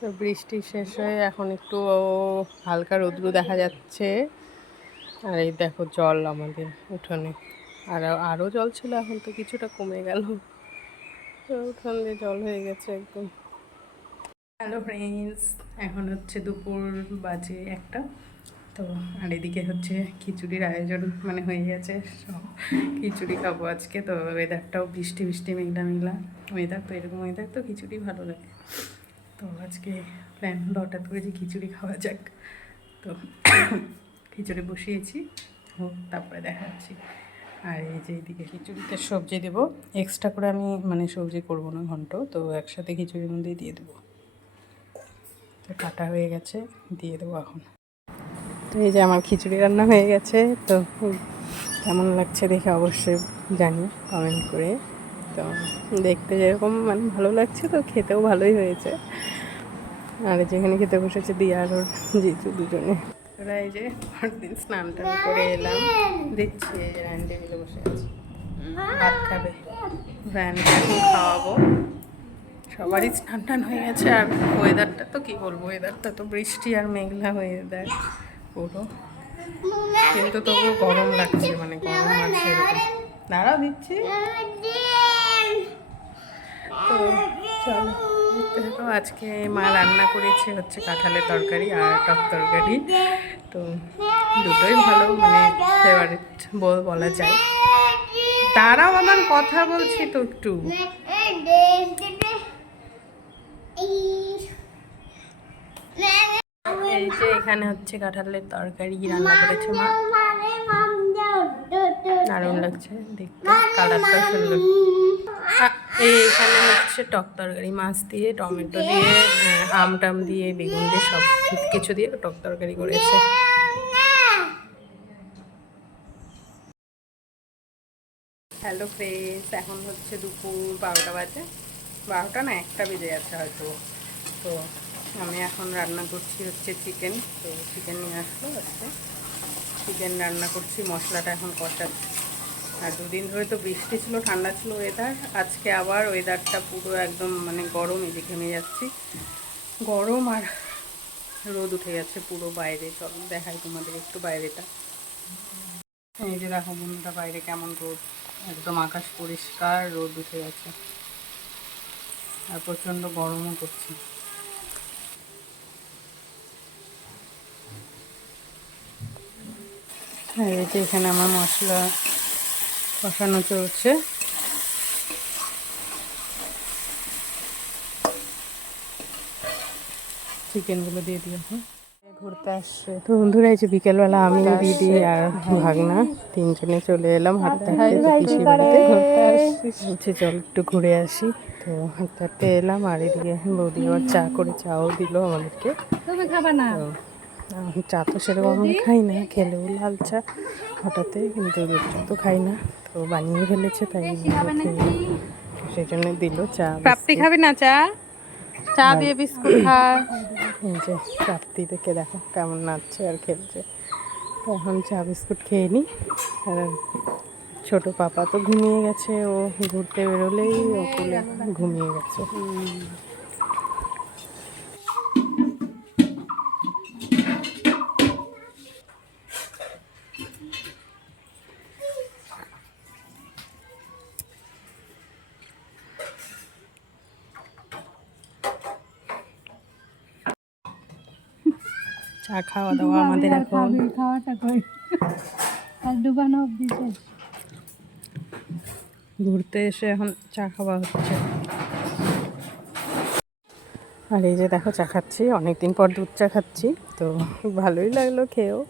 তো বৃষ্টি শেষ হয়ে এখন একটু হালকা রৌদ্র দেখা যাচ্ছে। আর এই দেখো জল আমাদের উঠোনে, আরও জল ছিল, এখন তো কিছুটা কমে গেল। তো উঠোন দিয়ে জল হয়ে গেছে একদম। হ্যালো ফ্রেন্ডস, এখন হচ্ছে দুপুর বাজে 1টা। তো আর এদিকে হচ্ছে খিচুড়ির আয়োজন মানে হয়ে গেছে, সব খিচুড়ি খাবো আজকে। তো ওয়েদারটাও বৃষ্টি বৃষ্টি মেঘলা মেঘলা ওয়েদার, তো এরকম ওয়েদার তো খিচুড়ি ভালো লাগে। তো আজকে প্ল্যান হলো হঠাৎ করে যে খিচুড়ি খাওয়া যাক। তো খিচুড়ি বসিয়েছি, হোক তারপরে দেখাচ্ছি। আর এই যে এইদিকে খিচুড়িতে সবজি দেবো, এক্সট্রা করে আমি মানে সবজি করবো না ঘন্ট, তো একসাথে খিচুড়ির মধ্যেই দিয়ে দেবো। তো কাটা হয়ে গেছে, দিয়ে দেবো এখন। তো এই যে আমার খিচুড়ি রান্না হয়ে গেছে। তো কেমন লাগছে দেখে অবশ্যই জানি কমেন্ট করে। তো দেখতে যেরকম মানে ভালো লাগছে, তো খেতেও ভালোই হয়েছে। আর যেখানে খেতে বসেছে দিয়া আর ওর জিজু দুজনে। ওরা এই যে পরদিন স্নান টান করে এলাম, দেখছি এই যে রায়ন টেবিলে বসে আছে, ভাত খাবে। রায়নকে এখন খাওয়াবো। সবারই স্নান টান হয়ে গেছে। আর ওয়েদারটা তো কী বলবো, ওয়েদারটা তো বৃষ্টি আর মেঘলা হয়ে দেয় পুরো, কিন্তু তবুও গরম লাগছে, মানে গরম আছে এরকম। দাঁড়াও দিচ্ছি। তো চলো দেখতে থাকো। আজকে মা রান্না করেছে হচ্ছে কাঁঠালের তরকারি আর টক তরকারি। তো দুটোই ভালো, মানে ফেভারিট বলা যায়। দাঁড়াও, আমার কথা বলছি তো একটু। এই যে এখানে হচ্ছে কাঁঠালের তরকারি রান্না করেছে মা, দারুণ লাগছে দেখতে, কালারটা সুন্দর। এইখানে হচ্ছে টক তরকারি, মাছ দিয়ে, টমেটো দিয়ে, আম টাম দিয়ে, বেগুন দিয়ে, সব কিছু দিয়ে টক তরকারি করেছে। হ্যালো ফ্রেন্ডস, এখন হচ্ছে দুপুর 12টা বাজে, 12টা না 1টা বেজে যাচ্ছে হয়তো। তো আমি এখন রান্না করছি হচ্ছে চিকেন। তো চিকেন নিয়ে আসলো আজকে, চিকেন রান্না করছি, মশলাটা এখন কষাচ্ছি। আর দুদিন ধরে তো বৃষ্টি ছিল, ঠান্ডা ছিল ওয়েদার, আজকে আবার ওয়েদারটা পুরো একদম মানে গরম, এই যে ঘেমে যাচ্ছি, গরম আর রোদ উঠে যাচ্ছে পুরো বাইরে। চল দেখাই তোমাদের একটু বাইরেটা। এই যে দেখো বন্ধুরা, বাইরে কেমন রোদ, একদম আকাশ পরিষ্কার, রোদ উঠে গেছে আর প্রচণ্ড গরমও করছে। আর এই যে এখানে আমার মশলা কষানো চলছে। চিকেনগুলো দিয়ে দিই এখন। ঘুরতে আসছে তো বন্ধুরা, এই যে বিকেলবেলা আমি, দিদি আর ভাগনা তিনজনে চলে এলাম হাঁটতে হাঁটতে পিসির বাড়িতে। ঘুরতে আসছি, চল একটু ঘুরে আসি। তো হাঁটতে হাঁটতে এলাম, আর এদিকে বৌদি আবার চা করে চাও দিল আমাদেরকে। চা তো সেরকম আমরা খাই না, খেলেও লাল চা হঠাৎই, কিন্তু দুধ চা তো খাই না। তো বানিয়ে ফেলেছে, তাই সেই জন্য দিল চা। প্রাপ্তি খাবে না চা? চা দিয়ে বিস্কুট খায়। এই যে প্রাপ্তি দেখে দেখো কেমন নাচছে আর খেলছে। তো এখন চা বিস্কুট খেয়ে নিই। আর ছোটো পাপা তো ঘুমিয়ে গেছে, ও ঘুরতে বেরোলেই ও কোলে ঘুমিয়ে গেছে। চা খাওয়া দাওয়া আমাদের এখন। ঘুরতে এসে এখন চা খাওয়া হচ্ছে। আর এই যে দেখো চা খাচ্ছি, অনেকদিন পর দুধ চা খাচ্ছি, তো ভালোই লাগলো খেয়েও।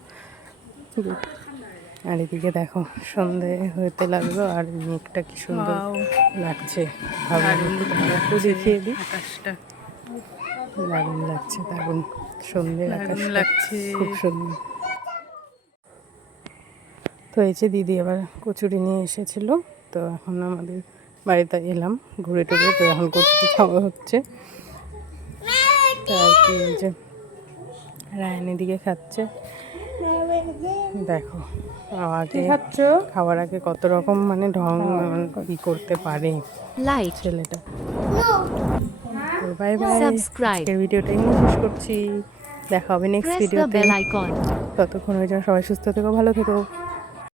আর এদিকে দেখো সন্ধে হতে লাগলো, আর মেঘটা কি সুন্দর লাগছে, একটু দেখিয়ে দিই আকাশটা। দারুণ লাগছে, দারুণ সন্ধ্যের আকাশ লাগছে, খুব সুন্দর। তো এই যে দিদি আবার কচুরি নিয়ে এসেছিলো, তো এখন আমাদের বাড়িতে এলাম ঘুরে টুরে, তো এখন কচুরি খাওয়া হচ্ছে। তো আর কি, এই যে রায়নের দিকে খাচ্ছে, দেখো আগে খাওয়ার আগে কত রকম মানে ঢং ই করতে পারে ছেলেটা। তো বাই বাই। Subscribe. আজকের ভিডিওটা এখানে শেষ করছি, দেখা হবে নেক্সট Press the ভিডিওতে। bell icon. ততক্ষণ ওই জন্য সবাই সুস্থ থেকো, ভালো থেকো।